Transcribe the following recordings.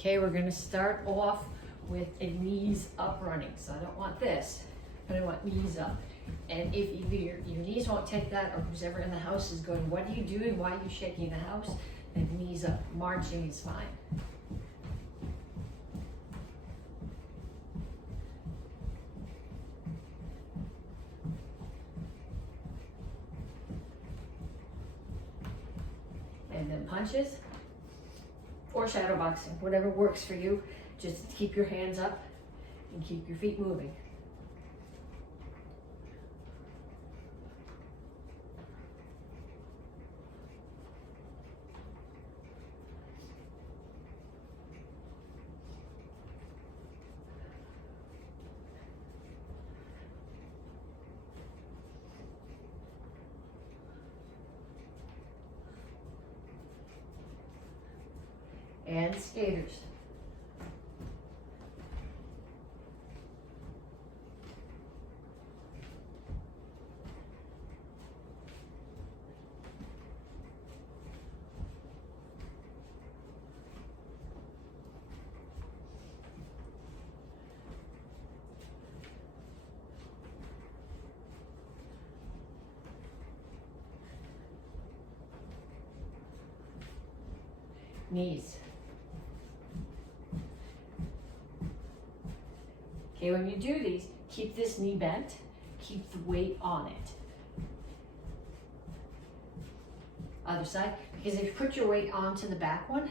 Okay, we're gonna start off with a knees up running. So I don't want this, but I want knees up. And if either your knees won't take that, or who's ever in the house is going, what are you doing? Why are you shaking the house? Then knees up. Marching is fine. And then punches or shadow boxing, whatever works for you. Just keep your hands up and keep your feet moving. And skaters. Knees. Okay, when you do these, keep this knee bent, keep the weight on it. Other side, because if you put your weight onto the back one,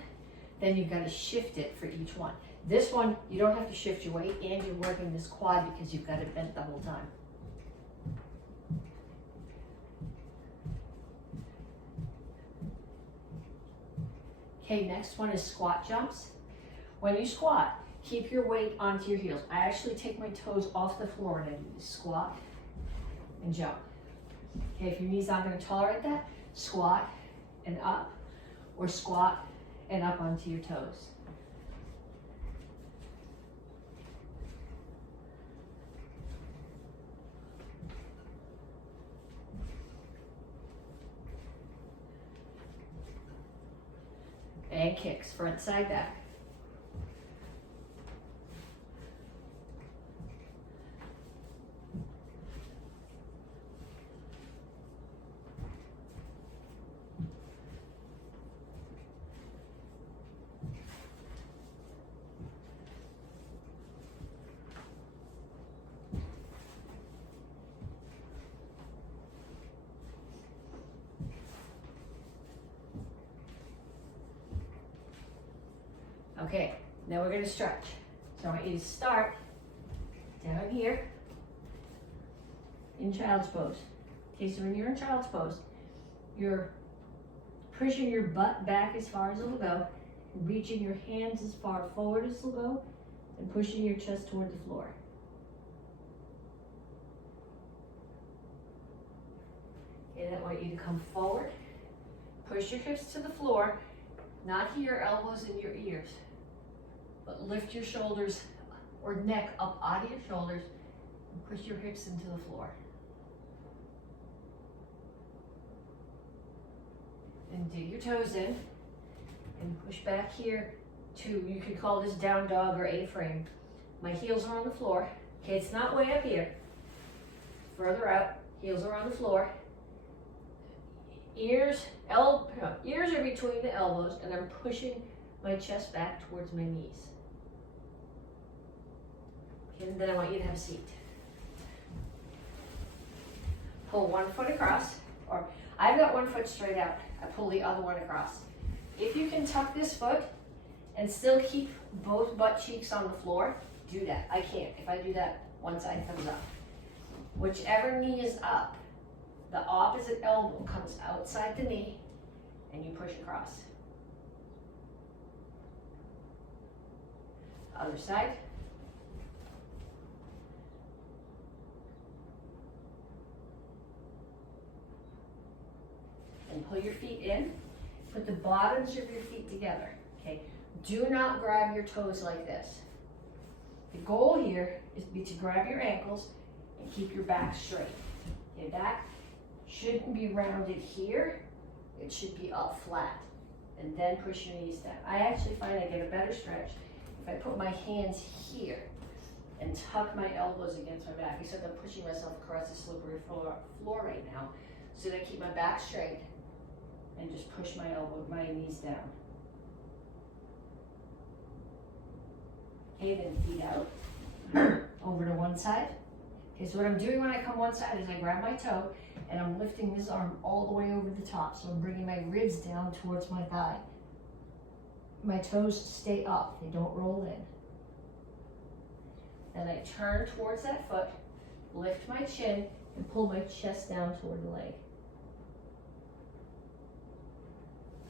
then you've got to shift it for each one. This one, you don't have to shift your weight, and you're working this quad because you've got it bent the whole time. Okay, next one is squat jumps. When you squat, keep your weight onto your heels. I actually take my toes off the floor and I do this squat and jump. Okay, if your knee's not going to tolerate that, squat and up, or squat and up onto your toes. And kicks, front, side, back. Okay, now we're going to stretch. So I want you to start down here in child's pose. Okay, so when you're in child's pose, you're pushing your butt back as far as it'll go, reaching your hands as far forward as it'll go, and pushing your chest toward the floor. Okay, then I want you to come forward, push your hips to the floor, not here, elbows in your ears. But lift your shoulders or neck up out of your shoulders and push your hips into the floor. And dig your toes in and push back here to, you could call this down dog or A-frame. My heels are on the floor. Okay, it's not way up here. Further out, heels are on the floor. Ears are between the elbows, and I'm pushing my chest back towards my knees. And then I want you to have a seat. Pull one foot across, or I've got one foot straight out. I pull the other one across. If you can tuck this foot and still keep both butt cheeks on the floor, do that. I can't. If I do that, one side comes up. Whichever knee is up, the opposite elbow comes outside the knee, and you push across. Other side. And pull your feet in. Put the bottoms of your feet together. Okay. Do not grab your toes like this. The goal here is to grab your ankles and keep your back straight. Okay, back shouldn't be rounded here. It should be up flat. and then push your knees down. I actually find I get a better stretch if I put my hands here and tuck my elbows against my back, except I'm pushing myself across the slippery floor right now, so that I keep my back straight and just push my knees down. Okay, then feet out, over to one side. Okay, so what I'm doing when I come one side is I grab my toe and I'm lifting this arm all the way over the top. So I'm bringing my ribs down towards my thigh. My toes stay up, they don't roll in. Then I turn towards that foot, lift my chin, and pull my chest down toward the leg.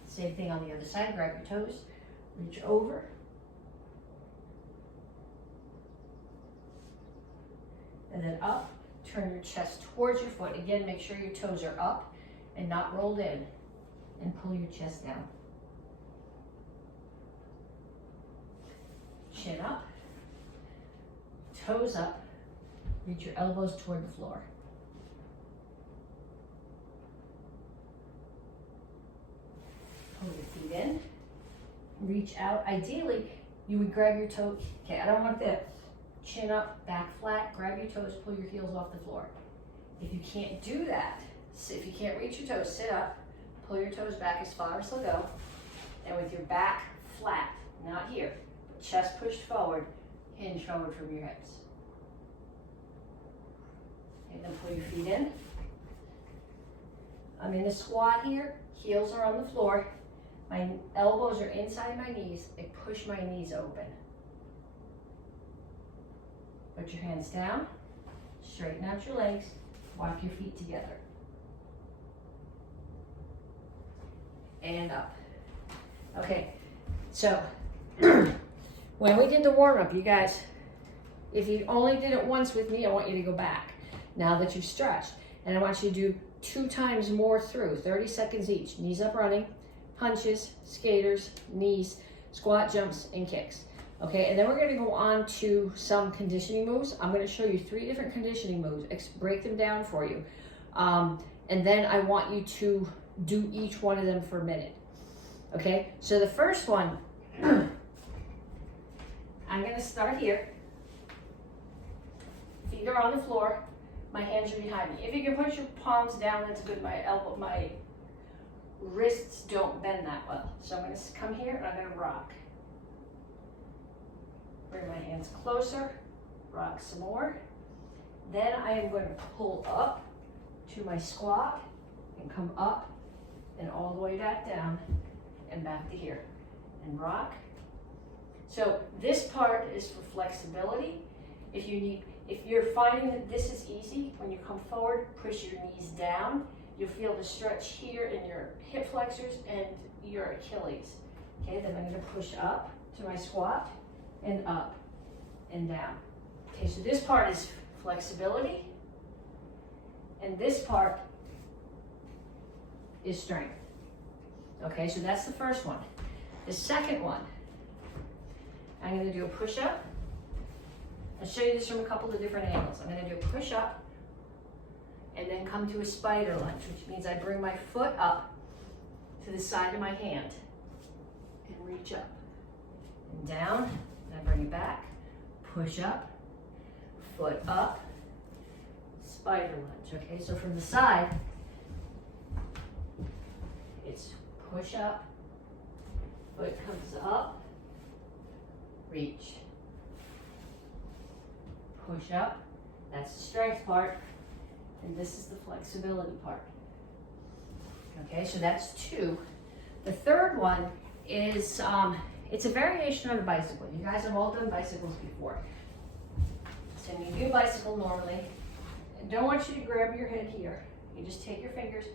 Same thing on the other side, grab your toes, reach over. And then up, turn your chest towards your foot. Again, make sure your toes are up and not rolled in. And pull your chest down. Chin up, toes up, reach your elbows toward the floor. Pull your feet in, reach out. Ideally, you would grab your toe. Okay, I don't want this. Chin up, back flat, grab your toes, pull your heels off the floor. If you can't do that, if you can't reach your toes, sit up, pull your toes back as far as they'll go, and with your back flat, not here, but chest pushed forward, hinge forward from your hips. Okay, then pull your feet in. I'm in a squat here, heels are on the floor, my elbows are inside my knees, I push my knees open. Put your hands down, straighten out your legs, walk your feet together. And up. Okay, so when we did the warm-up, you guys, if you only did it once with me, I want you to go back now that you've stretched. And I want you to do 2 times more through, 30 seconds each. Knees up running, punches, skaters, knees, squat jumps, and kicks. Okay, and then we're going to go on to some conditioning moves. I'm going to show you 3 different conditioning moves, break them down for you. And then I want you to do each one of them for a minute. Okay, so the first one, I'm going to start here. Feet are on the floor, my hands are behind me. If you can put your palms down, that's good. My wrists don't bend that well. So I'm going to come here and I'm going to rock. Bring my hands closer, rock some more. Then I am going to pull up to my squat and come up and all the way back down and back to here and rock. So this part is for flexibility. If you're finding that this is easy, when you come forward, push your knees down. You'll feel the stretch here in your hip flexors and your Achilles. Okay, then I'm going to push up to my squat and up and down. Okay, so this part is flexibility, and this part is strength. Okay, so that's the first one. The second one, I'm going to do a push-up. I'll show you this from a couple of different angles. I'm going to do a push-up and then come to a spider lunge, which means I bring my foot up to the side of my hand and reach up and down. And I bring it back, push up, foot up, spider lunge. Okay, so from the side, it's push up, foot comes up, reach, push up. That's the strength part, and this is the flexibility part. Okay, so that's 2. The third one is it's a variation on a bicycle. You guys have all done bicycles before. So when you do bicycle normally, I don't want you to grab your head here. You just take your fingers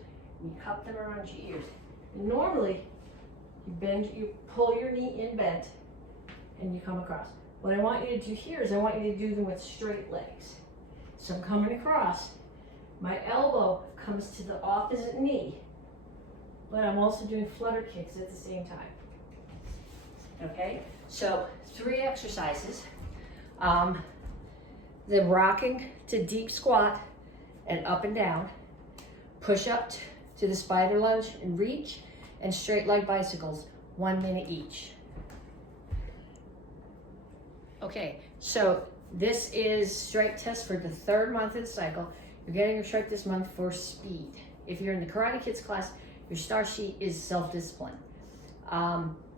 and you cup them around your ears. And normally, you pull your knee in bent and you come across. What I want you to do here is I want you to do them with straight legs. So I'm coming across. My elbow comes to the opposite knee, but I'm also doing flutter kicks at the same time. Okay, so 3 exercises. The rocking to deep squat and up and down, push up to the spider lunge and reach, and straight leg bicycles, 1 minute each. Okay, so this is strength test for the 3rd month of the cycle. You're getting your strength this month for speed. If you're in the Karate Kids class, your star sheet is self-discipline.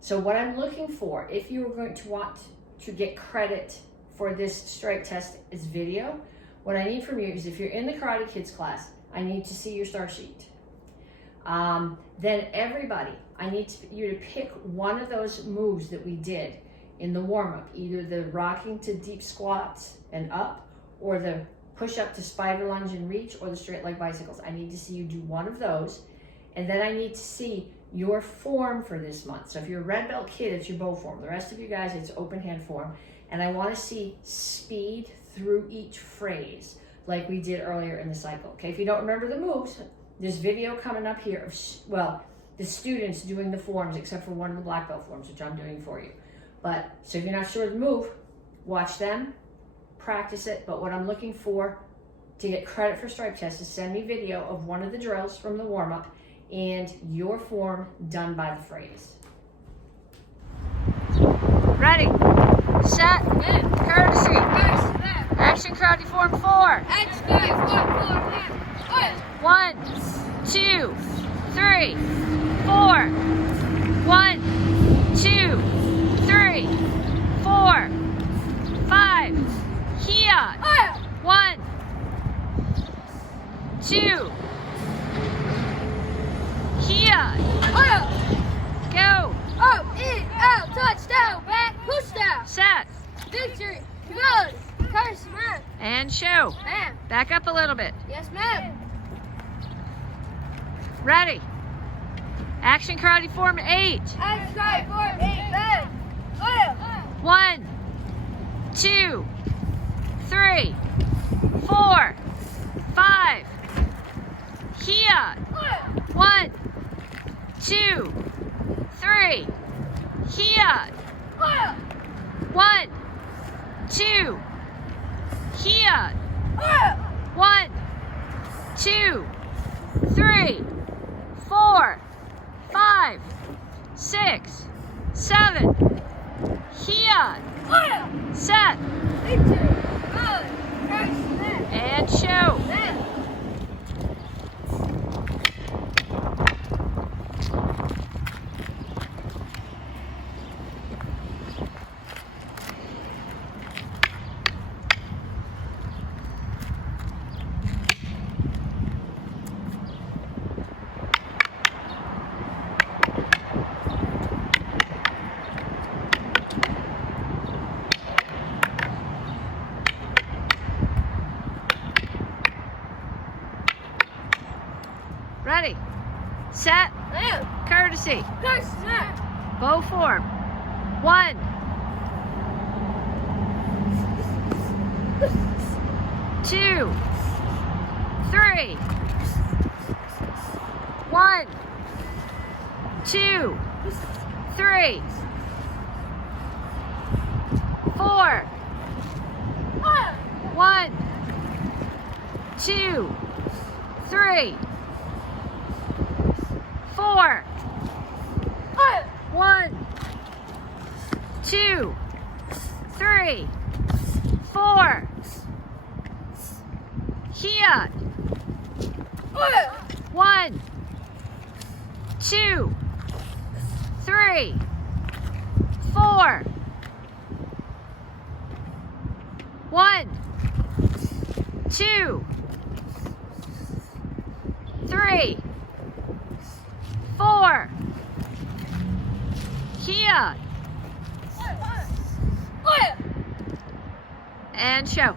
So what I'm looking for, if you are going to want to get credit for this strength test is video, what I need from you is if you're in the Karate Kids class, I need to see your star sheet. Then everybody, I need you to pick one of those moves that we did in the warm-up, either the rocking to deep squats and up, or the push-up to spider lunge and reach, or the straight leg bicycles. I need to see you do one of those, and then I need to see your form for this month. So if you're a red belt kid, it's your bow form. The rest of you guys, it's open hand form. And I want to see speed through each phrase, like we did earlier in the cycle. Okay, if you don't remember the moves, there's video coming up here of, well, the students doing the forms, except for one of the black belt forms, which I'm doing for you. But, so if you're not sure of the move, watch them, practice it. But what I'm looking for to get credit for stripe test is send me video of one of the drills from the warm-up and your form done by the phrase. Ready, set, courtesy, action karate form 4. 1, 2, 3, 4. 1, 2, 3, 4, 5. Here. 1, 2. Here. Go. Touchdown, back, push down. Set. Victory, come on. Curse, man. And show. Ma'am. Back up a little bit. Yes, ma'am. Ready. Action karate form 8. I try for 8, ma'am. 1, 2, 3, 4, 5. Here. 1, 2, 3. Here. 1, 2. Here. 1, 2, 3, 4, 5, 6, 7. Here. Set. And show. Ready, set, courtesy, bow form. 1, 2, 3. 1, 2, 3, 4. 1, 2, 3, 4. 1, 2, 3, 4. Here. 1, 2, 3, 4. 1, 2, 3, 4. Here. And show.